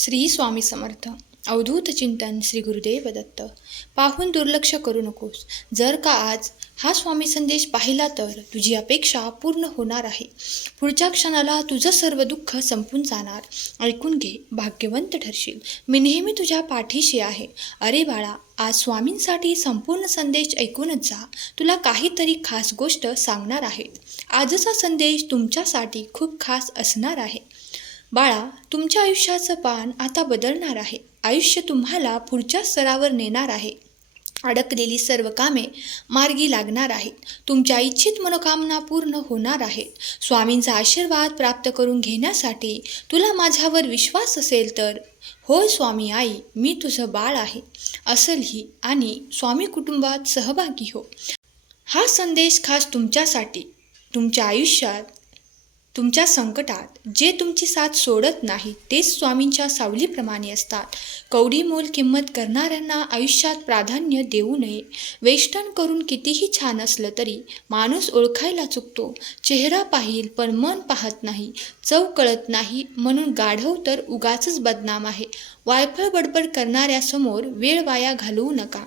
श्री स्वामी समर्थ. अवधूत चिंतन श्री गुरुदेव दत्त. पाहून दुर्लक्ष करू नकोस. जर का आज हा स्वामी संदेश पाहिला तर तुझी अपेक्षा पूर्ण होणार आहे. पुढच्या क्षणाला तुझं सर्व दुःख संपून जाणार. ऐकून घे भाग्यवंत ठरशील. मी नेहमी तुझ्या पाठीशी आहे. अरे बाळा आज स्वामींसाठी संपूर्ण संदेश ऐकूनच जा. तुला काहीतरी खास गोष्ट सांगणार आहेत. आजचा संदेश तुमच्यासाठी खूप खास असणार आहे. बाळा तुमच्या आयुष्याचं पान आता बदलणार आहे. आयुष्य तुम्हाला पुढच्या स्तरावर नेणार आहे. अडकलेली सर्व कामे मार्गी लागणार आहेत. तुमच्या इच्छित मनोकामना पूर्ण होणार आहेत. स्वामींचा आशीर्वाद प्राप्त करून घेण्यासाठी तुला माझ्यावर विश्वास असेल तर होय स्वामी आई मी तुझं बाळ आहे. असेलही आणि स्वामी कुटुंबात सहभागी हो. हा संदेश खास तुमच्यासाठी. तुमच्या आयुष्यात तुमच्या संकटात जे तुमची साथ सोडत नाही तेच स्वामींच्या सावलीप्रमाणे असतात. कवडी मोल किंमत करणाऱ्यांना आयुष्यात प्राधान्य देऊ नये. वेष्टन करून कितीही छान असलं तरी माणूस ओळखायला चुकतो. चेहरा पाहिल पण मन पाहत नाही. चव कळत नाही म्हणून गाढव तर उगाचच बदनाम आहे. वायफळ बडबड करणाऱ्यासमोर वेळ वाया घालवू नका.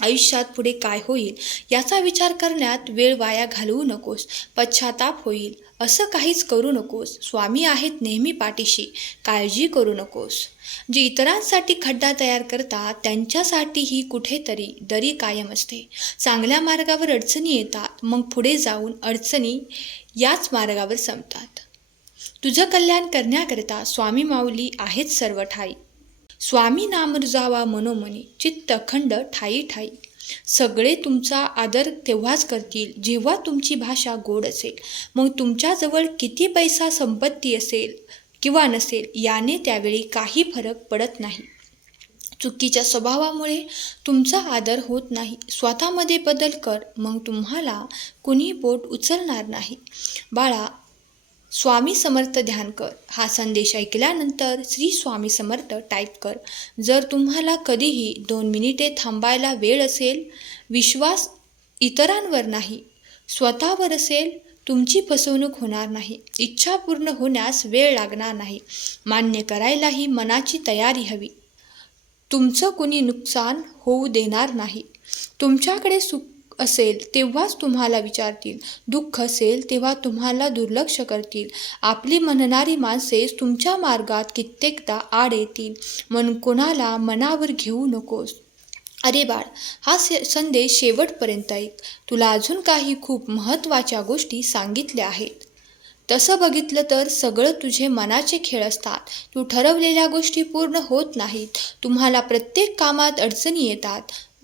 आयुष्यात पुढे काय होईल याचा विचार करण्यात वेळ वाया घालवू नकोस पश्चाताप होईल. असं काहीच करू नकोस. स्वामी आहेत नेहमी पाठीशी. काळजी करू नकोस. जे इतरांसाठी खड्डा तयार करतात त्यांच्यासाठीही कुठेतरी दरी कायम असते. चांगल्या मार्गावर अडचणी येतात मग पुढे जाऊन अडचणी याच मार्गावर संपतात. तुझं कल्याण करण्याकरता स्वामी माऊली आहेत सर्व ठाई स्वामी नामरजावा मनोमनी चित्त अखंड ठाई ठाई. सगळे तुमचा आदर तेव्हाच करतील जेव्हा तुमची भाषा गोड असेल. मग तुमच्याजवळ किती पैसा संपत्ती असेल किंवा नसेल याने त्यावेळी काही फरक पडत नाही. चुकीच्या स्वभावामुळे तुमचा आदर होत नाही. स्वतःमध्ये बदल कर मग तुम्हाला कुणी बोट उचलणार नाही. बाळा स्वामी समर्थ ध्यान कर. हा संदेश ऐकल्यानंतर श्री स्वामी समर्थ टाईप कर. जर तुम्हाला कधीही दोन मिनिटे थांबायला वेळ असेल विश्वास इतरांवर नाही स्वतःवर असेल तुमची फसवणूक होणार नाही इच्छा पूर्ण होण्यास वेळ लागणार नाही मान्य करायलाही मनाची तयारी हवी. तुमचं कुणी नुकसान होऊ देणार नाही. तुमच्याकडे सुख असेल तेव्हाच तुम्हाला विचारतील. दुःख असेल तेव्हा तुम्हाला दुर्लक्ष करतील. आपली म्हणणारी माणसे तुमच्या मार्गात कित्येकदा आड येतील. मन कोणाला मनावर घेऊ नकोस. अरे बाळ हा से संदेश शेवटपर्यंत ऐक. तुला अजून काही खूप महत्त्वाच्या गोष्टी सांगितल्या आहेत. तसं बघितलं तर सगळं तुझे मनाचे खेळ असतात. तू ठरवलेल्या गोष्टी पूर्ण होत नाहीत. तुम्हाला प्रत्येक कामात अडचणी येतात.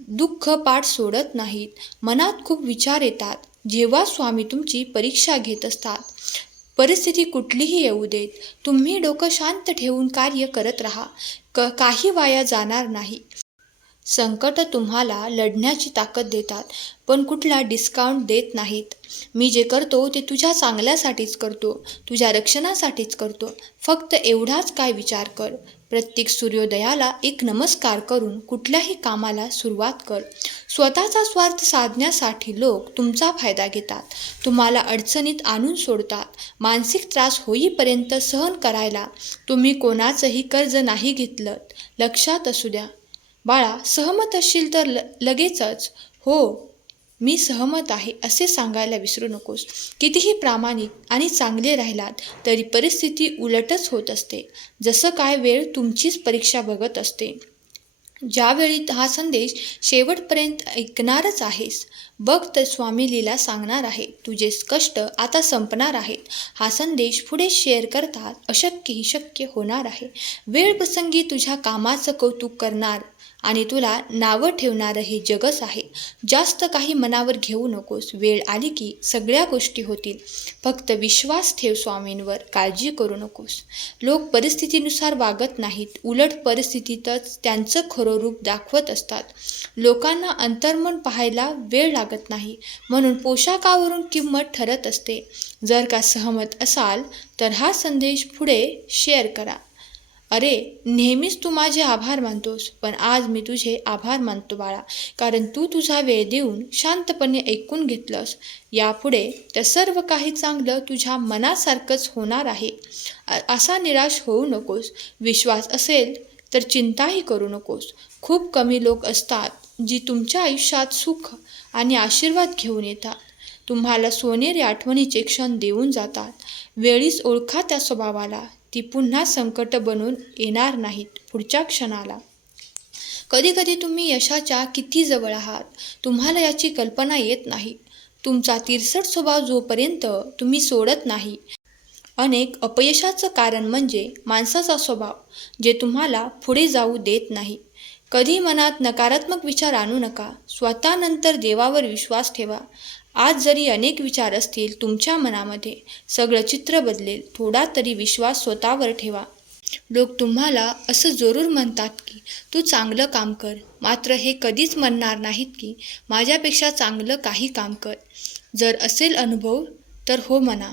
दुःख पाठ सोडत नाहीत. मनात खूप विचार येतात. जेव्हा स्वामी तुमची परीक्षा घेत असतात. परिस्थिती कुठलीही येऊ देत. तुम्ही डोकं शांत ठेवून कार्य करत राहा. क काही वाया जाणार नाही. संकट तुम्हाला लढण्याची ताकद देतात पण कुठला डिस्काउंट देत नाहीत. मी जे करतो ते तुझ्या चांगल्यासाठीच करतो तुझ्या रक्षणासाठीच करतो. फक्त एवढाच काय विचार कर. प्रत्येक सूर्योदयाला एक नमस्कार करून कुठल्याही कामाला सुरुवात कर. स्वतःचा स्वार्थ साधण्यासाठी लोक तुमचा फायदा घेतात. तुम्हाला अडचणीत आणून सोडतात. मानसिक त्रास होईपर्यंत सहन करायला तुम्ही कोणाचंही कर्ज नाही घेतलं. लक्षात असू द्या. बाळा सहमत असशील तर ल लगेचच. हो मी सहमत आहे असे सांगायला विसरू नकोस. कितीही प्रामाणिक आणि चांगले राहिलात तरी परिस्थिती उलटच होत असते. जसं काय वेळ तुमचीच परीक्षा बघत असते. ज्यावेळी हा संदेश शेवटपर्यंत ऐकणारच आहेस बघ तर स्वामी लीला सांगणार आहे तुझे कष्ट आता संपणार आहेत. हा संदेश पुढे शेअर करतात अशक्यही शक्य होणार आहे. वेळ प्रसंगी तुझ्या कामाचं कौतुक करणार आणि तुला नावं ठेवणारं हे जगच आहे. जास्त काही मनावर घेऊ नकोस. वेळ आली की सगळ्या गोष्टी होतील. फक्त विश्वास ठेव स्वामींवर. काळजी करू नकोस. लोक परिस्थितीनुसार वागत नाहीत. उलट परिस्थितीतच त्यांचं खरं रूप दाखवत असतात. लोकांना अंतर्मन पाहायला वेळ लागत नाही. म्हणून पोशाखावरून किंमत ठरत असते. जर का सहमत असाल तर हा संदेश पुढे शेअर करा. अरे नेहमीच तू माझे आभार मानतोस पण आज मी तुझे आभार मानतो बाळा. कारण तू तुझा वेळ देऊन शांतपणे ऐकून घेतलंस. यापुढे तर सर्व काही चांगलं तुझ्या मनासारखंच होणार आहे. असा निराश होऊ नकोस. विश्वास असेल तर चिंताही करू नकोस. खूप कमी लोक असतात जी तुमच्या आयुष्यात सुख आणि आशीर्वाद घेऊन येतात. तुम्हाला सोनेरी आठवणीचे क्षण देऊन जातात. वेळीच ओळखा त्या स्वभावाला. ती पुन्हा संकट बनून येणार नाहीत पुढच्या क्षणाला. कधीकधी तुम्ही यशाच्या किती जवळ आहात? तुम्हाला याची कल्पना येत नाही. तुमचा तिरसट स्वभाव जोपर्यंत तुम्ही सोडत नाही. अनेक अपयशाचं कारण म्हणजे माणसाचा स्वभाव जे तुम्हाला पुढे जाऊ देत नाही. कधी मनात नकारात्मक विचार आणू नका. स्वतःनंतर देवावर विश्वास ठेवा. आज जरी अनेक विचार असतील तुमच्या मनामध्ये सगळं चित्र बदलेल थोडा तरी विश्वास स्वतःवर ठेवा. लोक तुम्हाला असं जरूर म्हणतात की तू चांगलं काम कर मात्र हे कधीच म्हणणार नाहीत की माझ्यापेक्षा चांगलं काही काम कर. जर असेल अनुभव तर हो म्हणा.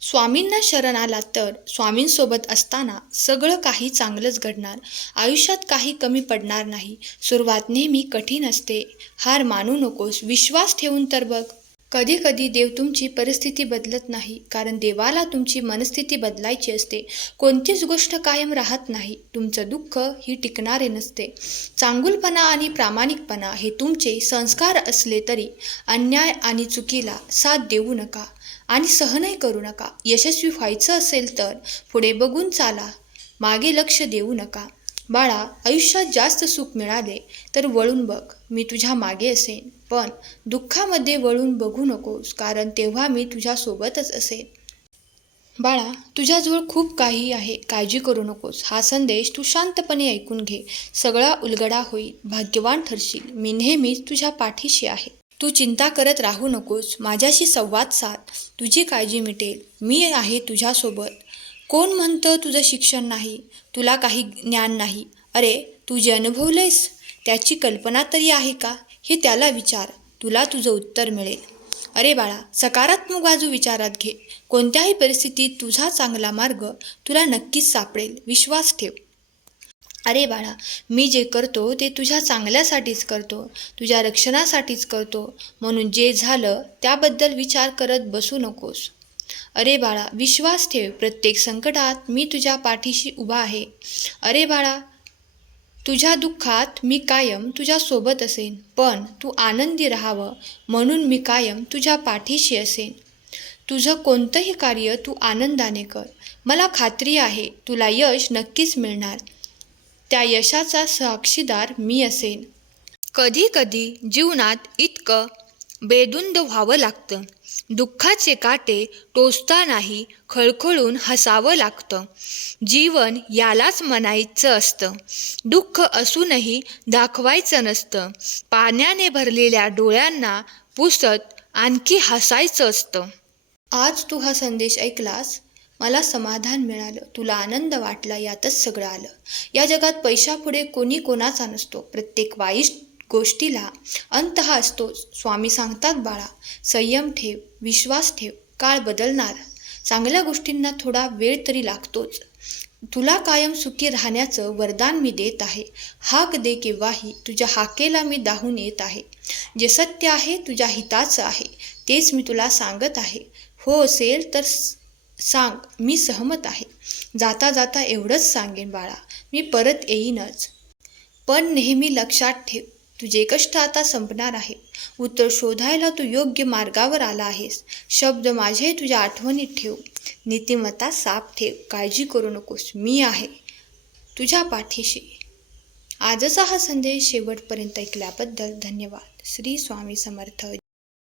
स्वामींना शरण आला तर स्वामींसोबत असताना सगळं काही चांगलंच घडणार. आयुष्यात काही कमी पडणार नाही. सुरुवात नेहमी कठीण असते. हार मानू नकोस. विश्वास ठेवून तर बघ. कधी कधी देव तुमची परिस्थिती बदलत नाही कारण देवाला तुमची मनस्थिती बदलायची असते. कोणतीच गोष्ट कायम राहत नाही तुमचं दुःख ही टिकणारे नसते. चांगुलपणा आणि प्रामाणिकपणा हे तुमचे संस्कार असले तरी अन्याय आणि चुकीला साथ देऊ नका आणि सहनही करू नका. यशस्वी व्हायचं असेल तर पुढे बघून चाला मागे लक्ष देऊ नका. बाळा आयुष्यात जास्त सुख मिळाले तर वळून बघ मी तुझ्या मागे असेन. पण दुःखामध्ये वळून बघू नकोस कारण तेव्हा मी तुझ्यासोबतच असेन. बाळा तुझ्याजवळ खूप काही आहे काळजी करू नकोस. हा संदेश तू शांतपणे ऐकून घे. सगळा उलगडा होईल भाग्यवान ठरशील. मी नेहमीच तुझ्या पाठीशी आहे. तू चिंता करत राहू नकोस. माझ्याशी संवाद साध. तुझी काळजी मिटेल. मी आहे तुझ्यासोबत. कोण म्हणतं तुझं शिक्षण नाही? तुला काही ज्ञान नाही. अरे तू जे अनुभवलंयस त्याची कल्पना तरी आहे का? हे त्याला विचार. तुला तुझं उत्तर मिळेल. अरे बाळा सकारात्मक बाजू विचारात घे. कोणत्याही परिस्थितीत तुझा चांगला मार्ग तुला नक्कीच सापडेल. विश्वास ठेव. अरे बाळा मी जे करतो ते तुझ्या चांगल्यासाठीच करतो. तुझ्या रक्षणासाठीच करतो. म्हणून जे झालं त्याबद्दल विचार करत बसू नकोस. अरे बाळा विश्वास ठेव प्रत्येक संकटात मी तुझ्या पाठीशी उभा आहे. अरे बाळा तुझ्या दुःखात मी कायम तुझ्यासोबत असेन पण तू आनंदी राहावं म्हणून मी कायम तुझ्या पाठीशी असेन. तुझं कोणतंही कार्य तू आनंदाने कर. मला खात्री आहे तुला यश नक्कीच मिळणार. त्या यशाचा साक्षीदार मी असेन. कधी कधी जीवनात इतकं बेदुंद व्हावं लागतं. दुःखाचे काटे टोचतानाही खळखळून हसावं लागतं. जीवन यालाच म्हणायचं असतं. दुःख असूनही दाखवायचं नसतं. पाण्याने भरलेल्या डोळ्यांना पुसत आणखी हसायचं असतं. आज तू हा संदेश ऐकलास? मला समाधान मिळालं. तुला आनंद वाटला? यातच सगळं आलं. या जगात पैशापुढे कोणी कोणाचा नसतो. प्रत्येक वाईट गोष्टीला अंत हा असतोच स्वामी सांगतात बाळा संयम ठेव विश्वास ठेव काळ बदलणार. चांगल्या गोष्टींना थोडा वेळ तरी लागतोच. तुला कायम सुखी राहण्याचं वरदान मी देत आहे. हाक दे केव्हाही तुझ्या हाकेला मी दाहून येत आहे. जे सत्य आहे तुझ्या हिताचं आहे तेच मी तुला सांगत आहे. हो असेल तर सांग मी सहमत आहे. जाता जाता एवढंच सांगेन बाळा मी परत येईनच. पण नेहमी लक्षात ठेव तुझे कष्ट आता संपणार आहे उत्तर शोधायला तू योग्य मार्गावर आला आहेस. शब्द माझे तुझ्या आठवणीत ठेव. नीतिमत्ता साफ ठेव. काळजी करू नकोस. मी आहे तुझ्या पाठीशी. आजचा हा संदेश शेवटपर्यंत ऐकल्याबद्दल धन्यवाद. श्री स्वामी समर्थ.